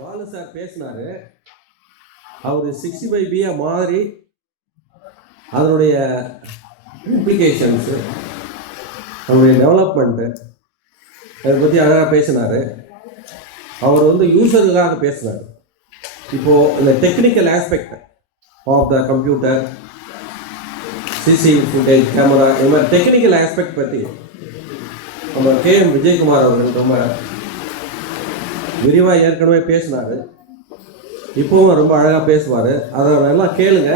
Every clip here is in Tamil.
பாலு சார் பேசினார். அவர் 65B மாதிரி அதனுடைய இம்ப்ளிகேஷன்ஸு, அதனுடைய டெவலப்மெண்ட்டு அதை பற்றி அழகாக பேசினார். அவர் வந்து யூஸருக்காக பேசினார். இப்போது இந்த technical aspect of the computer, CCTV footage, camera, இது மாதிரி டெக்னிக்கல் ஆஸ்பெக்ட் பற்றி நம்ம KM விஜயகுமார் அவர்கள் ரொம்ப விரிவாக ஏற்கனவே பேசினார். இப்போவும் ரொம்ப அழகாக பேசுவார். அதை எல்லாம் கேளுங்க.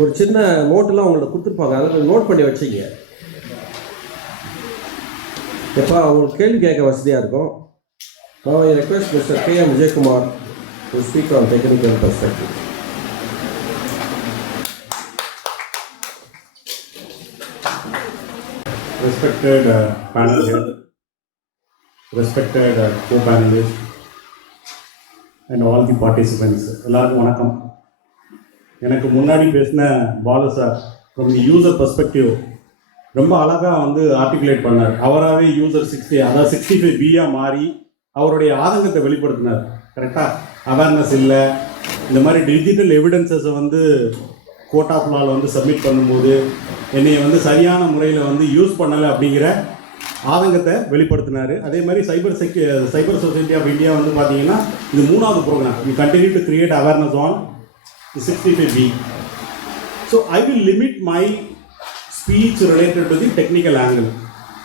ஒரு சின்ன நோட்டெலாம் உங்கள்ட்ட கொடுத்துருப்பாங்க, அதில் நோட் பண்ணி வச்சிங்க. எப்போ அவங்களுக்கு கேள்வி கேட்க வசதியாக இருக்கும். Now I request Mr. KM Vijayakumar to speak on technical perspective. Respected panel here, respected co-panelists and all the participants, எல்லாருக்கும் வணக்கம். எனக்கு முன்னாடி பேசின Balu sir from the user perspective ரொம்ப அழகாக வந்து ஆர்டிகுலேட் பண்ணார். அவராகவே யூசர் 60 அதாவது 65B மாறி அவருடைய ஆதங்கத்தை வெளிப்படுத்தினார். கரெக்டாக அவேர்னஸ் இல்லை, இந்த மாதிரி டிஜிட்டல் எவிடன்சஸை வந்து கோர்ட் ஆஃப் லாவில் வந்து சப்மிட் பண்ணும்போது என்னை வந்து சரியான முறையில் வந்து யூஸ் பண்ணலை அப்படிங்கிற ஆதங்கத்தை வெளிப்படுத்தினார். அதே மாதிரி சைபர் சொசைட்டி ஆஃப் இந்தியா வந்து பார்த்தீங்கன்னா இது 3வது programme. We continue to create awareness on 65B. So I will limit my speech related to the technical angle.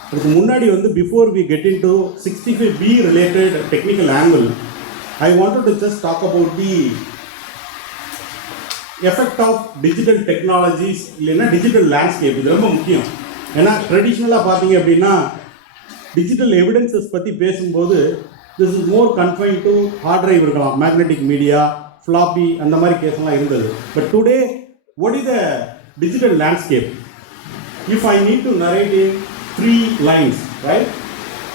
அதுக்கு முன்னாடி வந்து before we get into 65B related technical angle, I wanted to just talk about the effect of digital technologies, இல்லைன்னா டிஜிட்டல் லேண்ட்ஸ்கேப். இது ரொம்ப முக்கியம். ஏன்னா ட்ரெடிஷ்னலாக பார்த்தீங்க அப்படின்னா டிஜிட்டல் எவிடன்சஸ் பற்றி பேசும்போது this is more confine to hard drive இருக்கலாம், மேக்னெட்டிக் மீடியா, ஃப்ளாப்பி, அந்த மாதிரி கேஸ்லாம் இருந்தது. But today what is the digital landscape? If I need to narrate in 3 lines, right?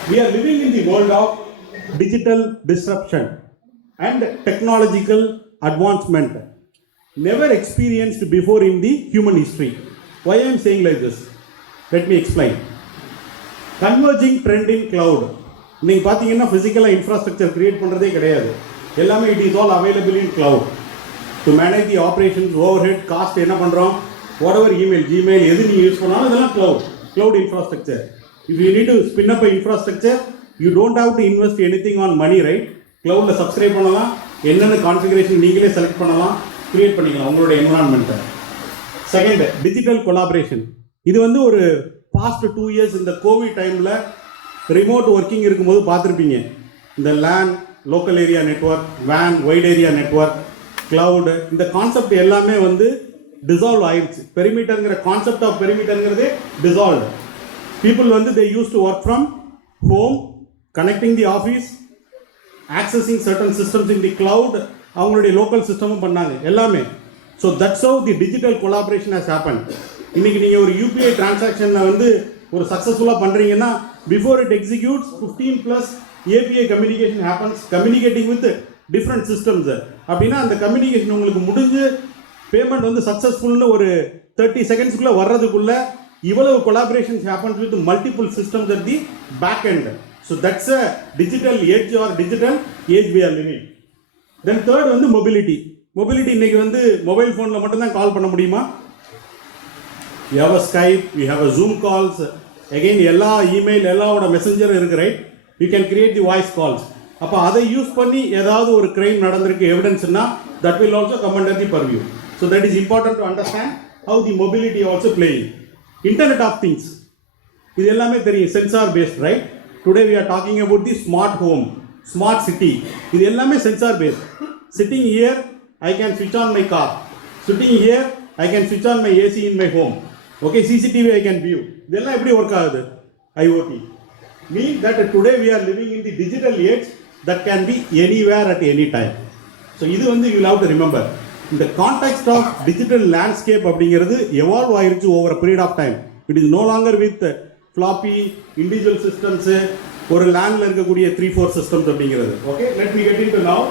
We are living in the world of digital disruption and technological advancement never experienced before in the human history. Why I am saying like this? Let me explain. Converging trend in cloud. நீங்கள் பார்த்தீங்கன்னா ஃபிசிக்கலாக இன்ஃப்ராஸ்ட்ரக்சர் க்ரியேட் பண்ணுறதே கிடையாது. எல்லாமே it is all available in cloud. To manage the operations, over head, cost என்ன பண்ணுறோம், வாட் எவர் இமெயில், ஜிமெயில் எது நீங்கள் யூஸ் பண்ணாலும் இதெல்லாம் cloud infrastructure. If you need to spin up an infrastructure, you don't have to invest anything on money, right? Cloud subscribe பண்ணலாம், என்னென்ன கான்ஃபிகரேஷன் நீங்களே செலக்ட் பண்ணலாம், கிரியேட் பண்ணிக்கலாம் உங்களோட என்விரான்மெண்ட்டை. Second, digital collaboration. இது வந்து ஒரு பாஸ்ட் 2 years இந்த கோவிட் டைமில் ரிமோட் ஒர்க்கிங் இருக்கும்போது பார்த்துருப்பீங்க. இந்த லேன், லோக்கல் ஏரியா நெட்வொர்க், வேன், வைட் ஏரியா நெட்வொர்க், கிளவுடு, இந்த கான்செப்ட் எல்லாமே வந்து டிசால்வ் ஆயிடுச்சு. பெரிமீட்டருங்கிற கான்செப்ட் ஆஃப் பெரிமீட்டருங்கிறதே டிசால்வ்டு. பீப்புள் வந்து they use to work from home, connecting the office, accessing certain systems in the cloud, அவங்களுடைய லோக்கல் சிஸ்டமும் பண்ணாங்க எல்லாமே. So that's how the digital collaboration has happen. இன்றைக்கி நீங்கள் ஒரு UPI டிரான்சாக்ஷனில் வந்து ஒரு சக்ஸஸ்ஃபுல்லாக பண்ணுறீங்கன்னா before it executes 15+ API communication happens, communicating with different systems. அப்படின்னா அந்த கம்யூனிகேஷன் உங்களுக்கு முடிஞ்சு பேமெண்ட் வந்து சக்ஸஸ்ஃபுல்னு ஒரு 30 செகண்ட்ஸ்க்குள்ளே வர்றதுக்குள்ளே இவ்வளவு collaborations happens with multiple systems at the back end. So that's a digital age or digital age we are living. Then third வந்து மொபிலிட்டி. மொபிலிட்டி இன்னைக்கு வந்து மொபைல் ஃபோனில் மட்டும்தான் கால் பண்ண முடியுமா? You have a Skype, you have a Zoom calls, again எல்லா இமெயில் எல்லாவோட மெசஞ்சரும் இருக்கு, right? You can create the voice calls. அப்போ அதை யூஸ் பண்ணி ஏதாவது ஒரு கிரைம் நடந்திருக்கு எவிடன்ஸ்னா that will also come under the purview. So that is important to understand how the mobility also playing. Internet of things. இது எல்லாமே தெரியும், sensor based, right? Today we are talking about the smart home, smart city. இது எல்லாமே sensor based. Sitting here, I can switch on my car. Sitting here, I can switch on my AC in my home. Okay, CCTV I can view. இதெல்லாம் எப்படி ஒர்க் ஆகுது? IoT. Mean that today we are living in the digital age that can be anywhere at any time. So இது வந்து you will have to remember. இந்த கான்டெக்ஸ்ட் ஆஃப் டிஜிட்டல் லேண்ட்ஸ்கேப் அப்படிங்கிறது எவால்வ் ஆயிருச்சு over a period of time. It is no longer with floppy individual systems, ஒரு லேண்டில் இருக்கக்கூடிய 3-4 சிஸ்டம்ஸ் அப்படிங்கிறது. Okay, let me get into now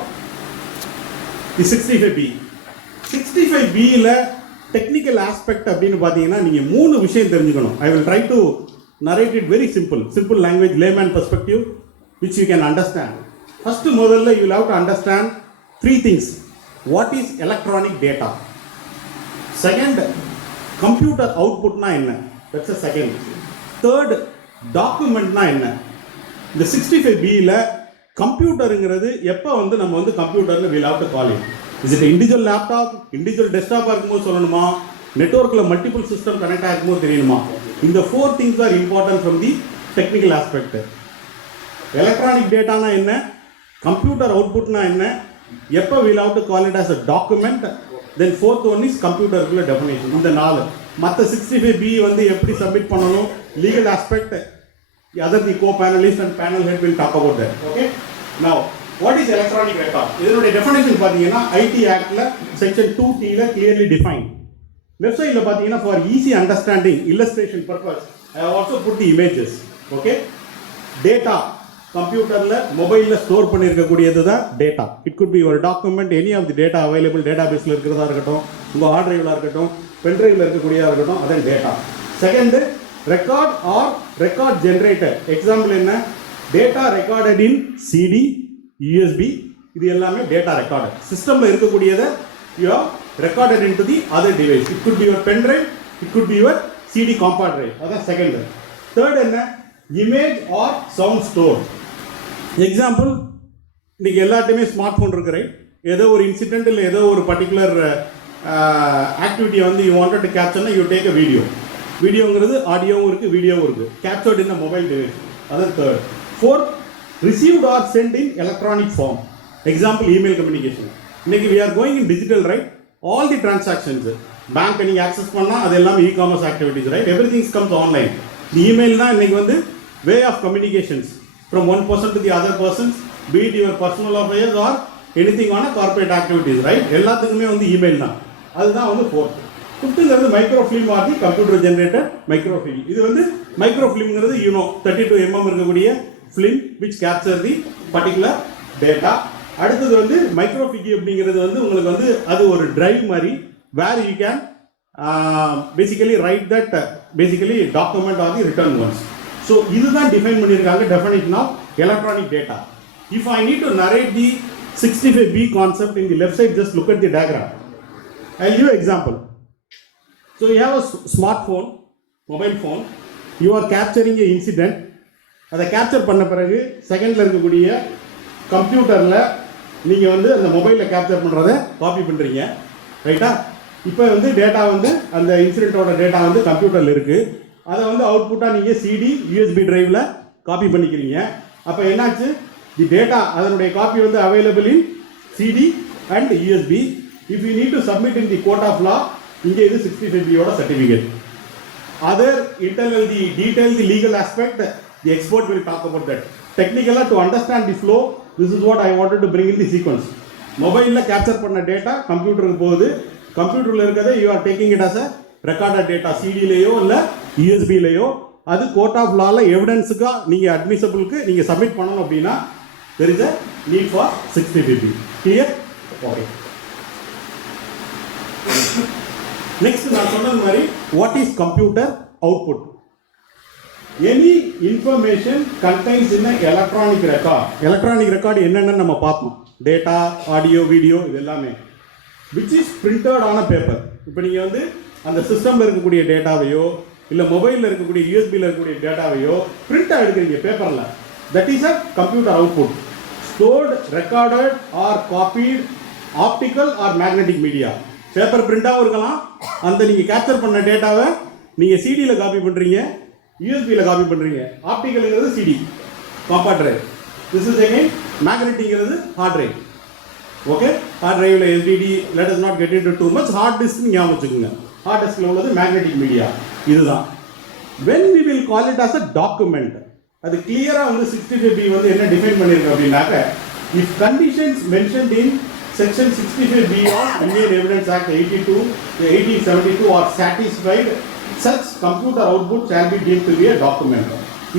the 65B. 65Bயில் டெக்னிக்கல் ஆஸ்பெக்ட் அப்படின்னு பார்த்தீங்கன்னா நீங்கள் 3 விஷயம் தெரிஞ்சுக்கணும். I will try to narrate it very simple language, layman perspective, which you can understand. First முதல்ல you will have to understand three things. What is electronic data? Second, computer output na enna? That's the second. Third, document na enna? இந்த 65B ல கம்ப்யூட்டருங்கிறது எப்போ வந்து நம்ம வந்து கம்ப்யூட்டர்னு we'll have to call it. Is it individual laptop, individual desktop இருக்கும்போது சொல்லணுமா, நெட்வொர்க்கில் மல்டிபிள் சிஸ்டம் கனெக்ட் ஆகிருக்கும்போது தெரியணுமா? இந்த 4 things are important from the technical aspect. Electronic டேட்டானா என்ன, கம்ப்யூட்டர் அவுட்புட்னா என்ன, எப்போ we'll have to call it as a document, then fourth one is கம்ப்யூட்டருக்குள்ள டெஃபினேஷன். இந்த 4. மற்ற 65B வந்து எப்படி சப்மிட் பண்ணணும், legal aspect, other the co-panelists and panel head will talk about that. Okay. Now, what is electronic record? இதனுடைய definition பார்த்தீங்கன்னா IT Actல section 2T ல clearly defined. Left side ல பார்த்தீங்கன்னா for easy understanding, illustration purpose, I have also put the images. Okay. Data, கம்ப்யூட்டர்ல மொபைல்ல ஸ்டோர் பண்ணியிருக்கக்கூடியது தான் டேட்டா. இட் குட் பி ஒரு document, any of the data available data பேஸில் இருக்கிறதா இருக்கட்டும், உங்கள் ஹார்ட் டிரைவில் இருக்கட்டும், பென் டிரைவில் இருக்கக்கூடியதாக இருக்கட்டும், அதான் data. Second, record or record generator. Example என்ன, data recorded in CD, USB, இது எல்லாமே டேட்டா ரெக்கார்டர். சிஸ்டமில் இருக்கக்கூடியதை you are recorded in to the other device. It could be your pen drive, it could be your CD compact drive. அதான் செகண்ட். தேர்ட் என்ன, image or sound store. Example, இன்றைக்கி எல்லாத்தையுமே ஸ்மார்ட் ஃபோன் இருக்கிற ஏதோ ஒரு இன்சிடென்ட் இல்லை ஏதோ ஒரு பர்டிகுலர் ஆக்டிவிட்டியை வந்து யூ வாண்டட் டு கேப்சர்னா யூ டேக் அ வீடியோ. வீடியோங்கிறது ஆடியோவும் இருக்குது, வீடியோவும் இருக்குது, captured in a mobile device. அது third. Fourth, received or sent in electronic form. Example, email communication. இன்றைக்கி we are going in digital, right? All the transactions பேங்க்கை நீங்கள் ஆக்சஸ் பண்ணால் அது எல்லாமே e-commerce activities, right? Every things comes online. Email தான் இன்றைக்கி வந்து way of communications from one person to the other persons, be it your personal affairs or anything on a corporate activities, right? எல்லாத்துக்குமே வந்து இமெயில் தான். அதுதான் வந்து ஃபோர்த். ஃபிஃப்த்துங்கிறது microfilm or the computer generated microfilm. இது வந்து மைக்ரோஃபிலிம்ங்கிறது 32 mm இருக்கக்கூடிய film which capture the particular data. அடுத்தது வந்து மைக்ரோஃபிகி அப்படிங்கிறது வந்து உங்களுக்கு வந்து அது ஒரு டிரைவ் மாதிரி, where you can basically write that basically document or the written ones. So இதுதான் டிஃபைன் பண்ணியிருக்காங்க definition of electronic data. If I need to narrate the 65B concept in the left side, just look at the diagram. I give example. So you have a smart phone, mobile phone, you are capturing a incident. அதை கேப்சர் பண்ண பிறகு செகண்டில் இருக்கக்கூடிய கம்ப்யூட்டரில் நீங்கள் வந்து அந்த மொபைலில் கேப்சர் பண்ணுறத காப்பி பண்ணுறீங்க, ரைட்டா? இப்போ வந்து டேட்டா வந்து அந்த இன்சிடென்ட்டோட டேட்டா வந்து கம்ப்யூட்டரில் இருக்குது. அதை வந்து அவுட்புட்டாக நீங்கள் சிடி, யூஎஸ்பி டிரைவில் காப்பி பண்ணிக்கிறீங்க. அப்போ என்னாச்சு, தி டேட்டா அதனுடைய காப்பி வந்து available in CD and USB. If you need to submit in the court of law, இங்கே இது 65B certificate. Other internal the detail the legal aspect, the expert will talk about that. டெக்னிக்கலாக to understand the flow, this is what I wanted to bring in the sequence. மொபைலில் கேப்சர் பண்ண டேட்டா கம்ப்யூட்டருக்கு போகுது, கம்ப்யூட்டரில் இருக்கிறத you are taking it as a recorded data, சிடிலேயோ இல்லை யூஎஸ்பிலேயோ. அது கோர்ட் ஆஃப் லாவில் எவிடன்ஸுக்காக நீங்கள் அட்மிசபிளுக்கு நீங்கள் சப்மிட் பண்ணணும் அப்படின்னா there is a need for 65B. Clear? Okay. Next நான் சொன்னது மாதிரி, what is computer output? Any information contains in electronic record. Electronic record என்னென்னு நம்ம பார்த்தோம், டேட்டா, ஆடியோ, வீடியோ, இது எல்லாமே விச் இஸ் பிரிண்டட் ஆன பேப்பர். இப்போ நீங்கள் வந்து அந்த சிஸ்டமில் இருக்கக்கூடிய டேட்டாவையோ இல்லை மொபைலில் இருக்கக்கூடிய யூஎஸ்பியில் இருக்கக்கூடிய டேட்டாவையோ பிரிண்டாக எடுக்கிறீங்க பேப்பரில், that is a computer output. Stored, recorded or copied, optical or magnetic media. Paper பிரிண்டாகவும் இருக்கலாம், அந்த நீங்கள் கேப்சர் பண்ண டேட்டாவை நீங்கள் சிடியில் காப்பி பண்ணுறீங்க, யூஎஸ்பியில் காப்பி பண்ணுறீங்க. ஆப்டிக்கலுங்கிறது CD, compact drive. This is again மேக்னெட்டிக்ங்கிறது ஹார்ட் டிரைவ். ஓகே, ஹார்ட் டிரைவில் STD, let us not get into too much. Hard disk ஞாபகம் வச்சுக்கோங்க, ஹார்ட் டிஸ்கில் உள்ளது மேக்னெட்டிக் மீடியா. இதுதான் when we will call it as a document. அது கிளியராக வந்து 65B வந்து என்ன டிஃபைன் பண்ணியிருக்கு அப்படின்னாக்க, if conditions mentioned in section 65B of Indianevidenceact 1872 are satisfied, such computer output shall be deemed to be a document.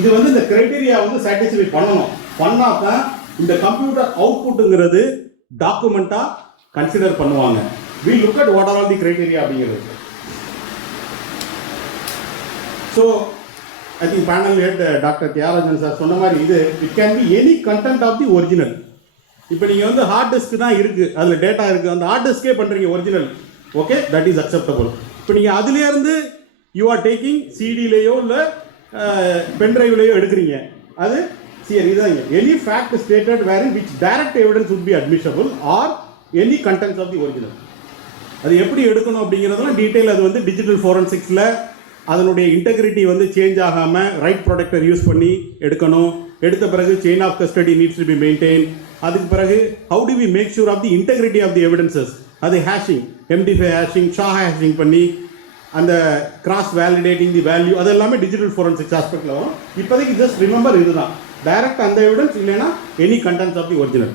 இது வந்து இந்த கிரைட்டீரியா வந்து சாட்டிஸ்ஃபை பண்ணணும், பண்ணாதான் இந்த கம்ப்யூட்டர் அவுட்புட்டுங்கிறது டாக்குமெண்ட்டாக கன்சிடர் பண்ணுவாங்க. we look at what are all the criteria அப்படிங்கிறது. So, I think panel head Dr. A.Thiyagarajan sir சொன்ன மாதிரி இது it can be any content of the original. இப்போ நீங்கள் வந்து ஹார்ட் டிஸ்க் தான் இருக்குது, அதில் டேட்டா இருக்குது, அந்த ஹார்ட் டிஸ்கே பண்ணுறீங்க original, okay, that is acceptable. இப்போ நீங்கள் அதுலேருந்து யூ ஆர் டேக்கிங் சிடிலேயோ இல்லை பென்ட்ரைவ்லேயோ எடுக்கிறீங்க, அது சரி இதாங்க. Any fact stated wherein which direct evidence would be admissible or any contents of the original. அது எப்படி எடுக்கணும் அப்படிங்கிறதுலாம் டீட்டெயில் அது வந்து டிஜிட்டல் ஃபோரன்சிக்ஸில் அதனுடைய இன்டெகிரிட்டி வந்து சேஞ்ச் ஆகாமல் ரைட் ப்ரொடெக்டர் யூஸ் பண்ணி எடுக்கணும். எடுத்த பிறகு chain of custody needs to be maintain. அதுக்கு பிறகு how to we make sure of the integrity of the evidences, அது hashing, MD5 hashing, SHA hashing பண்ணி அந்த கிராஸ் வேலிடேட்டிங் தி வேல்யூ, அது எல்லாமே டிஜிட்டல் ஃபோரன்சிக்ஸ் ஆஸ்பெக்டில் வரும். இப்போதைக்கு ஜஸ்ட் ரிமெம்பர் இதுதான் டைரக்ட் அந்த எவிடன்ஸ், இல்லைன்னா any contents of the original.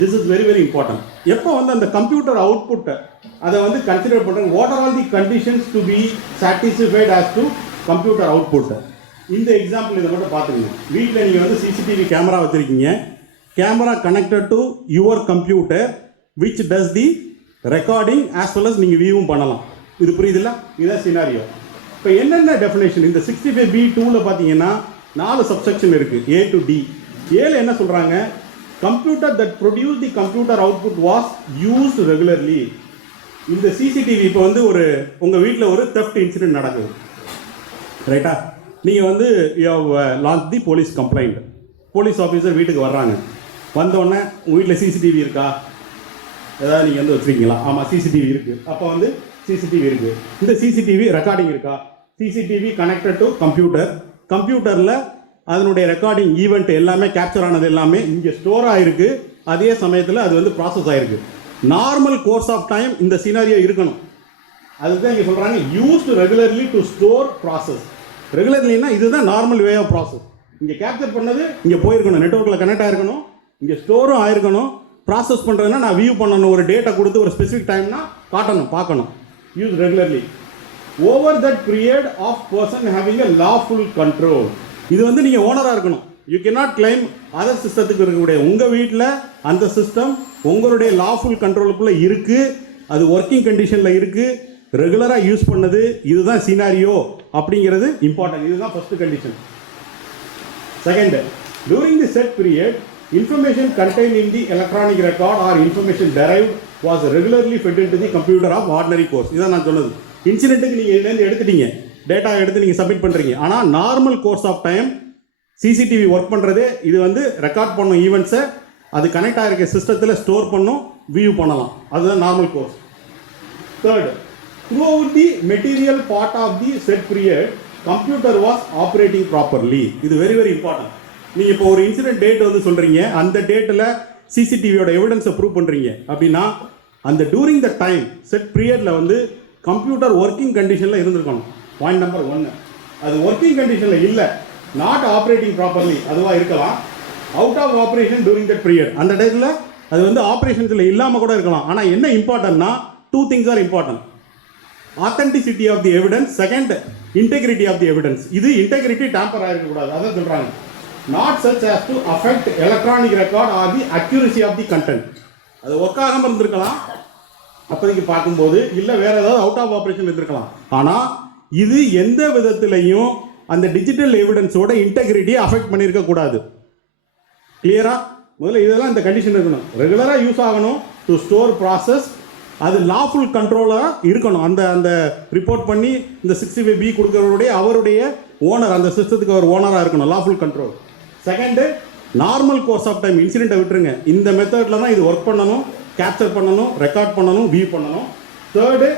This is very very important. எப்போ வந்து அந்த கம்ப்யூட்டர் அவுட்புட்டை அதை வந்து கன்சிடர் பண்ணுறாங்க, what are all the conditions to be satisfied as to computer output. இந்த எக்ஸாம்பிள் இதை மட்டும் பார்த்துக்கங்க. வீட்டில் நீங்கள் வந்து சிசிடிவி கேமரா வச்சுருக்கீங்க, camera connected to your computer which does the recording as well as நீங்கள் வியூவும் பண்ணலாம். இது புரியுதுல்ல? இதுதான் சினாரியோ. இப்போ என்னென்ன டெஃபினேஷன் இந்த 65B2ல் பார்த்தீங்கன்னா 4 சப்செக்ஷன் இருக்குது, A to D. ஏல என்ன சொல்கிறாங்க, computer that produce the computer output was used regularly. இந்த சிசிடிவி இப்போ வந்து ஒரு உங்கள் வீட்டில் ஒரு தெஃப்ட் இன்சிடென்ட் நடக்குது, ரைட்டா? நீங்கள் வந்து launch the police complaint. Police officer வீட்டுக்கு வர்றாங்க, வந்தோடனே உங்கள் வீட்டில் சிசிடிவி இருக்கா, ஏதாவது நீங்கள் வந்து வச்சுருக்கீங்களா? ஆமாம், சிசிடிவி இருக்குது. அப்போ வந்து சிசிடிவி இருக்குது. இந்த சிசிடிவி ரெக்கார்டிங் இருக்கா? சிசிடிவி கனெக்டட் டு கம்ப்யூட்டர், கம்ப்யூட்டரில் அதனுடைய ரெக்கார்டிங் ஈவெண்ட் எல்லாமே கேப்சர் ஆனது எல்லாமே இங்கே ஸ்டோர் ஆகிருக்கு. அதே சமயத்தில் அது வந்து ப்ராசஸ் ஆகிருக்கு. நார்மல் கோர்ஸ் ஆஃப் டைம் இந்த சினாரியோ இருக்கணும். அதுதான் இங்கே சொல்கிறாங்க used regularly to store process. ரெகுலர்லினா இதுதான் நார்மல் வே ஆஃப் ப்ராசஸ். இங்கே கேப்சர் பண்ணது இங்கே போயிருக்கணும், நெட்வொர்க்கில் கனெக்ட் ஆகிருக்கணும், இங்கே ஸ்டோரும் ஆயிருக்கணும். ப்ராசஸ் பண்ணுறதுனா நான் வியூ பண்ணணும், ஒரு டேட்டா கொடுத்து ஒரு ஸ்பெசிஃபிக் டைம்னா காட்டணும், பார்க்கணும். Use regularly over that period of person having a lawful control. இது வந்து நீங்கள் ஓனராக இருக்கணும். யூ கேனாட் கிளைம் அதர் சிஸ்டத்துக்கு இருக்கக்கூடிய உங்கள் வீட்டில் அந்த சிஸ்டம் உங்களுடைய லாஃபுல் கண்ட்ரோலுக்குள்ளே இருக்குது, அது ஒர்க்கிங் கண்டிஷனில் இருக்குது, ரெகுலராக யூஸ் பண்ணது. இதுதான் சினாரியோ அப்படிங்கிறது இம்பார்ட்டன்ட். இதுதான் first condition. Second, during the set period information contained in the electronic record or information derived was regularly fed into the computer of ordinary course. இதான் நான் சொன்னது. இன்சிடென்ட்டுக்கு நீங்கள் இதுலேருந்து எடுத்துட்டீங்க, டேட்டா எடுத்து நீங்கள் சப்மிட் பண்ணுறீங்க. ஆனால் normal course of time CCTV work பண்ணுறது இது வந்து ரெக்கார்ட் பண்ணும் ஈவெண்ட்ஸை, அது கனெக்ட் ஆகிருக்க சிஸ்டத்தில் ஸ்டோர் பண்ணும், வியூ பண்ணலாம். அதுதான் normal course. Third, throughout the material part of the set period computer was operating properly. இது வெரி வெரி இம்பார்ட்டன்ட். நீங்கள் இப்போ ஒரு இன்சிடென்ட் டேட் வந்து சொல்கிறீங்க, அந்த டேட்டில் சிசிடிவியோட எவிடன்ஸை ப்ரூவ் பண்ணுறீங்க அப்படின்னா அந்த டூரிங் த டைம் செட் பீரியடில் வந்து கம்ப்யூட்டர் ஒர்க்கிங் கண்டிஷனில் இருந்திருக்கணும். Point number 1. அது ஒர்க்கிங் கண்டிஷனில் இல்லை, நாட் ஆப்ரேட்டிங் ப்ராப்பர்லி, அதுவாக இருக்கலாம். Out of operation during that period, அந்த டேட்டில் அது வந்து ஆப்ரேஷன்ஸில் இல்லாமல் கூட இருக்கலாம். ஆனால் என்ன இம்பார்ட்டன்ட்னா 2 things are important. Authenticity of the evidence, second integrity of the evidence. இது இன்டெகிரிட்டி டேம்பர் ஆகிருக்கக்கூடாது, அதான் சொல்கிறாங்க. Not such as to affect electronic record or the accuracy of the content. அது ஒர்க் ஆகாமல் இருந்திருக்கலாம் அப்போதைக்கு பார்க்கும்போது, இல்லை வேறு ஏதாவது அவுட் ஆஃப் ஆப்ரேஷன் இருந்திருக்கலாம். ஆனால் இது எந்த விதத்திலையும் அந்த டிஜிட்டல் எவிடன்ஸோட இன்டெகிரிட்டியை அஃபெக்ட் பண்ணியிருக்கக்கூடாது. கிளியரா? முதல்ல இதெல்லாம் இந்த கண்டிஷன் இருக்கணும். ரெகுலராக யூஸ் ஆகணும் டு ஸ்டோர் ப்ராசஸ், அது லாஃபுல் கண்ட்ரோலாக இருக்கணும். அந்த அந்த ரிப்போர்ட் பண்ணி இந்த 65B கொடுக்கறவருடைய அவருடைய ஓனர், அந்த சிஸ்டத்துக்கு அவர் ஓனராக இருக்கணும், lawful control. Second, normal course of time இன்சிடென்ட்டை விட்டுருங்க, இந்த மெத்தடில் தான் இது ஒர்க் பண்ணணும், கேப்சர் பண்ணணும், ரெக்கார்ட் பண்ணணும், வியூ பண்ணணும். தேர்டு,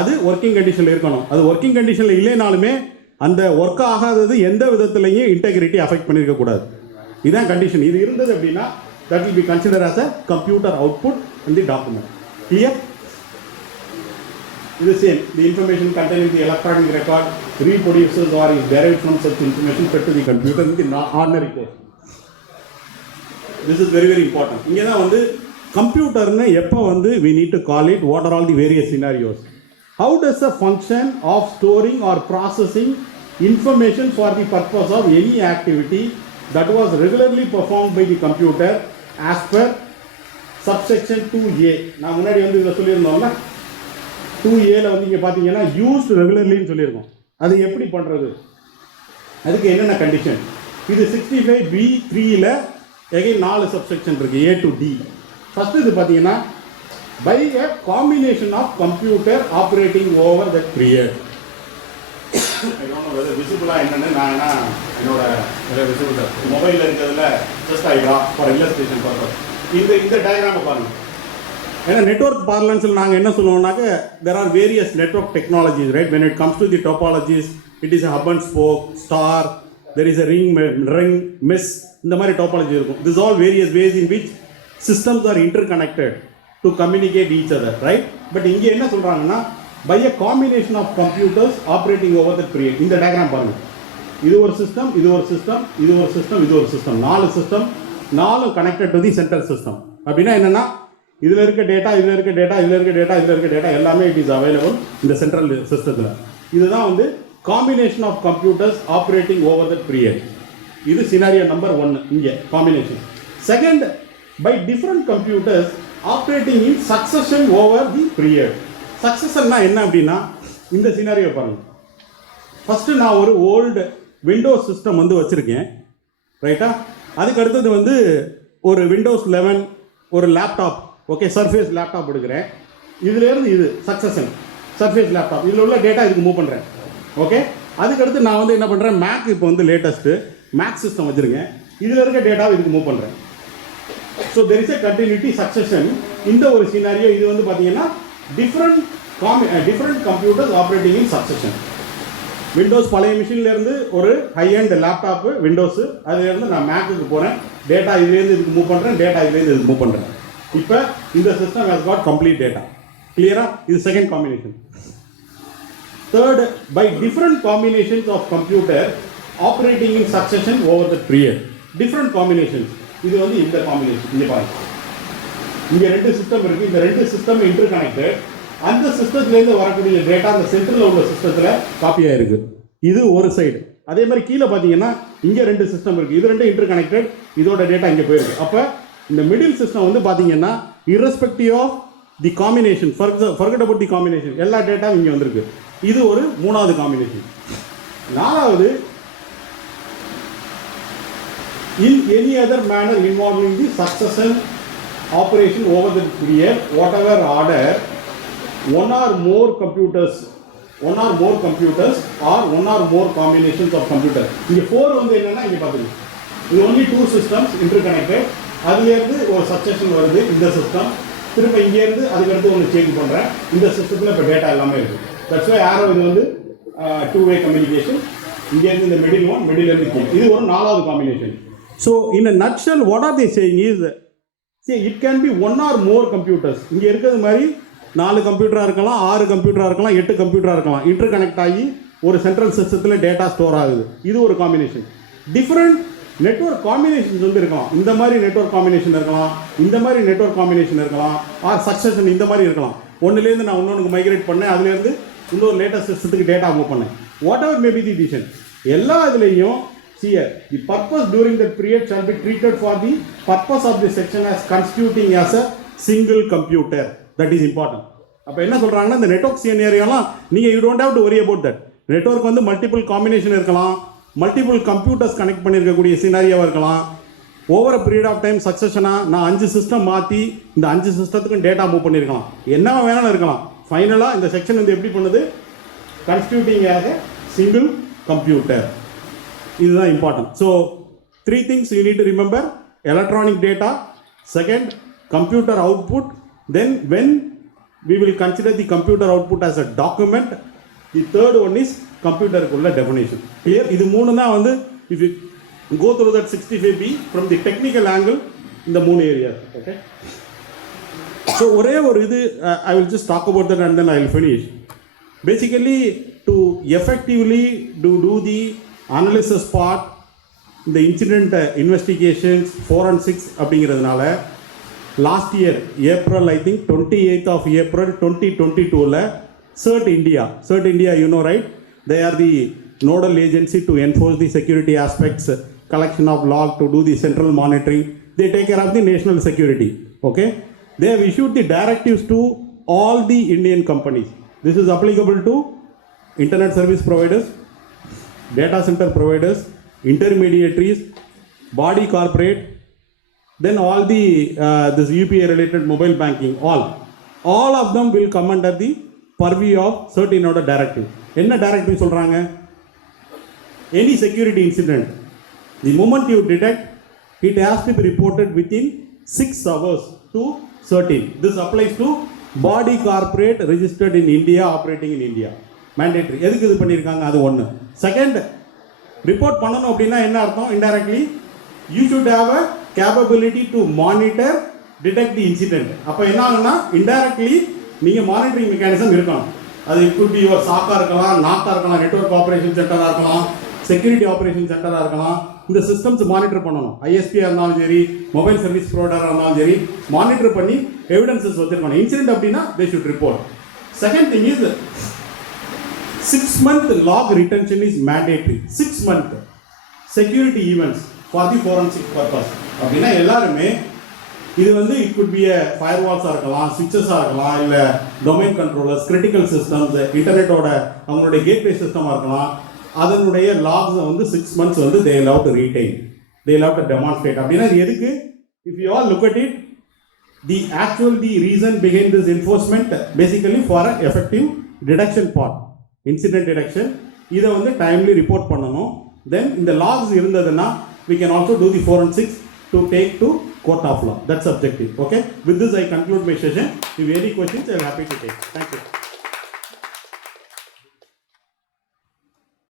அது ஒர்க்கிங் கண்டிஷனில் இருக்கணும். அது ஒர்க்கிங் கண்டிஷனில் இல்லைனாலுமே அந்த ஒர்க் ஆகாதது எந்த விதத்துலையும் இன்டெகிரிட்டி அஃபெக்ட் பண்ணியிருக்கக்கூடாது. இதுதான் கண்டிஷன். இது இருந்தது அப்படின்னா that will be consider as a computer output in the document. Clear? இது same. The information contained in the electronic record reproduces or is derived from such information fed to the computer in the ordinary course. This is very very important. இங்கே தான் வந்து கம்ப்யூட்டர்னு எப்போ வந்து we need to call it, what are all the various scenarios. How does a function of storing or processing information for the purpose of any activity that was regularly performed by the computer as per subsection 2A. நான் முன்னாடி வந்து இதில் சொல்லியிருந்தோம்ல, 2Aல வந்து இங்கே பார்த்தீங்கன்னா யூஸ்ட் ரெகுலர்லின்னு சொல்லியிருக்கோம். அது எப்படி பண்ணுறது, அதுக்கு என்னென்ன கண்டிஷன், இது 65B3ல again 4 சப்செக்ஷன் இருக்கு A to D. ஃபர்ஸ்ட் இது பார்த்தீங்கன்னா by a combination of computer operating over the period. I don't know whether visible என்னன்னு நான் என்னோட visible மொபைல்ல இருக்கிறதுல just I draw for illustration purpose. இந்த டயகிராமை பாருங்க. ஏன்னா நெட்வொர்க் பார்லன்ஸில் நாங்கள் என்ன சொல்லுவோம்னாக்க there are various network technologies, right? When it comes to the topologies, it is a hub and spoke, star, there is a ring, miss, இந்த மாதிரி topology இருக்கும். This is all various ways in which systems are interconnected to communicate each other, right? But இங்கே என்ன சொல்கிறாங்கன்னா by a combination of computers operating over the period. இந்த டயக்ராம் பாருங்கள். இது ஒரு சிஸ்டம், இது ஒரு சிஸ்டம், இது ஒரு சிஸ்டம், இது ஒரு system. 4 system, 4 connected to the central system. அப்படின்னா என்னென்னா இதில் இருக்க டேட்டா, இதில் இருக்க டேட்டா, இதில் இருக்க டேட்டா, இதில் இருக்க டேட்டா எல்லாமே இட் இஸ் அவைலபிள் இந்த சென்ட்ரல் சிஸ்டத்தில். இதுதான் வந்து combination of computers operating over the period. இது சினாரியோ நம்பர் 1 இங்கே combination. Second, by different computers operating in succession over the period. சக்சஷன்னா என்ன அப்படின்னா இந்த சினாரியோ பாருங்கள். ஃபஸ்ட்டு நான் ஒரு ஓல்டு விண்டோஸ் சிஸ்டம் வந்து வச்சுருக்கேன், ரைட்டா? அதுக்கு அடுத்தது வந்து ஒரு விண்டோஸ் 11 ஒரு லேப்டாப், ஓகே, சர்ஃபேஸ் லேப்டாப் எடுக்கிறேன். இதுலேருந்து இது சக்சஷன் சர்ஃபேஸ் லேப்டாப், இதில் உள்ள டேட்டா இதுக்கு மூவ் பண்ணுறேன், ஓகே. அதுக்கடுத்து நான் வந்து என்ன பண்ணுறேன், மேக் இப்போ வந்து லேட்டஸ்ட்டு மேக் சிஸ்டம் வச்சுருக்கேன், இதில் இருக்க டேட்டாவை இதுக்கு மூவ் பண்ணுறேன். So there is a continuity succession. இந்த ஒரு சினாரியோ இது வந்து பார்த்தீங்கன்னா different computers operating in succession. Windows பழைய மிஷின்லேருந்து ஒரு ஹை அண்ட் லேப்டாப்பு விண்டோஸு, அதுலேருந்து நான் மேக்குக்கு போகிறேன், டேட்டா இதுலேருந்து இதுக்கு மூவ் பண்ணுறேன், டேட்டா இதுலேருந்து இதுக்கு மூவ் பண்ணுறேன். இப்போ இந்த system has got complete data. கிளியரா? இது second combination. Third, by different combinations of computer operating in succession over the period. Different combinations. இது வந்து இந்த காம்பினேஷன். இங்கே பாருங்க, இங்கே 2 சிஸ்டம் இருக்குது. இந்த 2 சிஸ்டம் இன்டர் கனெக்டட். அந்த சிஸ்டத்துலேருந்து வரக்கூடிய டேட்டா அந்த சென்டரில் உள்ள சிஸ்டத்தில் காப்பியாக இருக்குது. இது ஒரு சைடு. அதே மாதிரி கீழே பார்த்தீங்கன்னா இங்கே 2 சிஸ்டம் இருக்குது. இது 2 இன்டர் கனெக்டட். இதோட டேட்டா இங்கே போயிருக்கு. அப்போ இந்த மிடில் சிஸ்டம் வந்து பார்த்தீங்கன்னா irrespective of the combination, forget about the combination, எல்லா டேட்டாவும் இங்கே வந்திருக்கு. இது ஒரு 3வது காம்பினேஷன். 4வது, in any other manner involving the succession operation over the period, whatever order, one or more computers or one or more combinations of computers. இங்கே 4 வந்து என்னன்னா இங்கே பார்த்துங்க, இது only 2 systems interconnected. அதுலேருந்து ஒரு சக்சஷன் வருது இந்த சிஸ்டம், திரும்ப இங்கேருந்து அதுக்கடுத்து ஒன்று சேஞ்ச் பண்ணுறேன். இந்த சிஸ்டத்தில் இப்போ டேட்டா எல்லாமே இருக்குது. தட்ஸ் வை ஆரோ இது வந்து 2-way கம்யூனிகேஷன். இங்கேருந்து இந்த மிடில் ஒன், மிடிலேருந்து கீழ். இது ஒரு 4வது combination. So in a nutshell what are they saying is, see it can be one or more computers. இங்கே இருக்கிறது மாதிரி 4 கம்ப்யூட்டராக இருக்கலாம், 6 கம்ப்யூட்டராக இருக்கலாம், 8 கம்ப்யூட்டராக இருக்கலாம். இன்டர் கனெக்ட் ஆகி ஒரு சென்ட்ரல் சிஸ்டத்தில் டேட்டா ஸ்டோர் ஆகுது. இது ஒரு காம்பினேஷன். டிஃப்ரெண்ட் நெட்வொர்க் காம்பினேஷன்ஸ் வந்து இருக்கலாம். இந்த மாதிரி நெட்வொர்க் காம்பினேஷன் இருக்கலாம், இந்த மாதிரி நெட்வொர்க் காம்பினேஷன் இருக்கலாம், ஆர் சக்சஷன் இந்த மாதிரி இருக்கலாம். ஒன்றுலேருந்து நான் இன்னொன்று மைக்ரேட் பண்ணேன், அதுலேருந்து இன்னொரு லேட்டஸ்ட் சிஸ்டத்துக்கு டேட்டா மூவ் பண்ணேன். What ever may be the decision, எல்லா இதுலேயும் here the purpose during that period shall be treated for the purpose of the section as constituting as a single computer. That is important. அப்போ என்ன சொல்கிறாங்கன்னா இந்த நெட்வொர்க் சினாரியோலாம் நீங்கள் you don't have to worry about that. Network வந்து மல்டிபிள் காம்பினேஷன் இருக்கலாம், மல்டிபிள் கம்ப்யூட்டர்ஸ் கனெக்ட் பண்ணியிருக்கக்கூடிய சினாரியோவாக இருக்கலாம். Over a period of time சக்ஸஷனாக நான் 5 சிஸ்டம் மாற்றி இந்த 5 சிஸ்டத்துக்கும் டேட்டா மூவ் பண்ணியிருக்கலாம். என்ன வேணாலும் இருக்கலாம். ஃபைனலாக இந்த செக்ஷன் வந்து எப்படி பண்ணுது, கன்ஸ்டியூட்டிங் ஆஸ் எ சிங்கிள் கம்ப்யூட்டர். இதுதான் important. So 3 things you need to remember: electronic data, second computer output, then when we will consider the computer output as a document, the third one is computer குள்ள definition. Clear? இது 3 தான் வந்து if you go through that 65B from the technical angle இந்த 3 areas. Okay, so ஒரே ஒரு இது I will just talk about that and then I will finish. Basically to effectively do the analysis part, இந்த இன்சிடென்ட் இன்வெஸ்டிகேஷன்ஸ் ஃபோரன்சிக்ஸ் அப்படிங்கிறதுனால last year April, I think 28th of April 2022ல CERT-IN, you know, right? They are the nodal agency to enforce the security aspects, collection of log, to do the central monitoring. They take care of the national security. Okay, they have issued the directives to all the Indian companies. This is applicable to internet service providers, data center providers, intermediaries, body corporate, then all the this UPI related mobile banking, all of them will come under the purview of CERT-IN order directive. என்ன directive சொல்றாங்க? Any security incident, the moment you detect, it has to be reported within 6 hours to CERT-IN. This applies to body corporate registered in India, operating in India. Mandatory. எதுக்கு இது பண்ணியிருக்காங்க? அது ஒன்று. செகண்ட், ரிப்போர்ட் பண்ணணும் அப்படின்னா என்ன அர்த்தம்? Indirectly you should have a capability to monitor, detect the incident. அப்போ என்ன ஆகுன்னா இன்டைரக்ட்லி நீங்கள் மானிட்டரிங் மெக்கானிசம் இருக்கணும். அது இட் குட் பி யுவர் சாக்காக இருக்கலாம், நாக்காக இருக்கலாம், நெட்வொர்க் ஆப்ரேஷன் சென்டராக இருக்கலாம், செக்யூரிட்டி ஆப்ரேஷன் சென்டராக இருக்கலாம். இந்த சிஸ்டம்ஸ் மானிட்டர் பண்ணணும். ஐஎஸ்பியாக இருந்தாலும் சரி, மொபைல் சர்வீஸ் ப்ரொவைடராக இருந்தாலும் சரி, மானிட்டர் பண்ணி எவிடன்சஸ் வச்சுருக்கணும். இன்சிடென்ட் அப்படின்னா they should report. Second thing is 6-month log retention is mandatory. 6 month security events for the forensic purpose. அப்படின்னா எல்லாருமே இது வந்து it could B a firewalls இருக்கலாம், switches இருக்கலாம், இல்லை டொமைன் கண்ட்ரோலர்ஸ், கிரிட்டிக்கல் சிஸ்டம்ஸ், இன்டர்நெட்டோட அவங்களுடைய கேட்வே சிஸ்டமாக இருக்கலாம். அதனுடைய லாக்ஸை வந்து 6 months வந்து they allow to retain, they allow to demonstrate. அப்படின்னா இது எதுக்கு? if you all look at it, the reason behind this enforcement basically for an effective detection part, incident detection. இதை வந்து டைம்லி ரிப்போர்ட் பண்ணணும். தென் இந்த லாக்ஸ் இருந்ததுன்னா we can also do the forensics to take to court of law. That's objective. Okay, with this I conclude my session. If any questions I am happy to take. Thank you.